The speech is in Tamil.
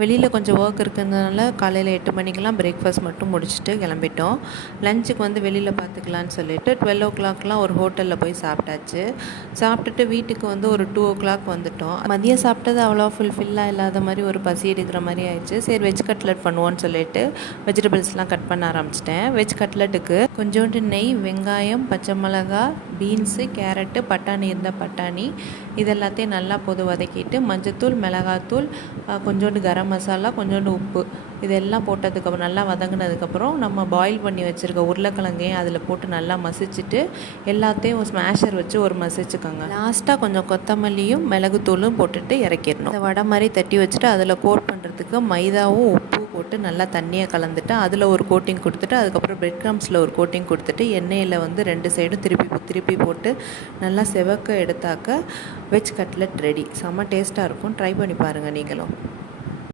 வெளியில் கொஞ்சம் ஒர்க் இருக்கிறதுனால காலையில் 8 மணிக்கெலாம் பிரேக்ஃபாஸ்ட் மட்டும் முடிச்சுட்டு கிளம்பிட்டோம். லஞ்சுக்கு வந்து வெளியில் பார்த்துக்கலான்னு சொல்லிட்டு 12 ஓ கிளாக்லாம் ஒரு ஹோட்டலில் போய் சாப்பிட்டாச்சு. சாப்பிட்டுட்டு வீட்டுக்கு வந்து ஒரு 2 ஓ கிளாக் வந்துட்டோம். மதியம் சாப்பிட்டது அவ்வளோ ஃபுல்ஃபில்லாக இல்லாத மாதிரி ஒரு பசி எடுக்கிற மாதிரி ஆயிடுச்சு. சரி வெஜ் கட்லெட் பண்ணுவோன்னு சொல்லிட்டு வெஜிடபிள்ஸ்லாம் கட் பண்ண ஆரம்பிச்சிட்டேன். வெஜ் கட்லெட்டுக்கு கொஞ்சோண்டு நெய், வெங்காயம், பச்சை மிளகா, பீன்ஸு, கேரட்டு, பட்டாணி இருந்தால் பட்டாணி இதெல்லாத்தையும் நல்லா வதக்கிட்டு மஞ்சத்தூள், மிளகாத்தூள், கொஞ்சோண்டு கரம் மசாலா, கொஞ்சோண்டு உப்பு இதெல்லாம் போட்டதுக்கப்புறம் நல்லா வதங்கினதுக்கப்புறம் நம்ம பாயில் பண்ணி வச்சுருக்க உருளைக்கிழங்கையும் அதில் போட்டு நல்லா மசிச்சுட்டு எல்லாத்தையும் ஸ்மாஷர் வச்சு ஒரு மசிச்சுக்கோங்க. லாஸ்ட்டாக கொஞ்சம் கொத்தமல்லியும் மிளகுத்தூளும் போட்டுட்டு இறக்கிடணும். இந்த வடை மாதிரி தட்டி வச்சுட்டு அதில் கோட் பண்ணுறதுக்கு மைதாவும் உப்பு போட்டு நல்லா தண்ணியை கலந்துட்டு அதில் ஒரு கோட்டிங் கொடுத்துட்டு அதுக்கப்புறம் பிரெட் க்ரம்ஸில் ஒரு கோட்டிங் கொடுத்துட்டு எண்ணெயில் வந்து 2 சைடும் திருப்பி போட்டு நல்லா செவக்க எடுத்தாக்க வெஜ் கட்லெட் ரெடி. செம்ம டேஸ்ட்டாக இருக்கும். ட்ரை பண்ணி பாருங்கள் நீங்களும்.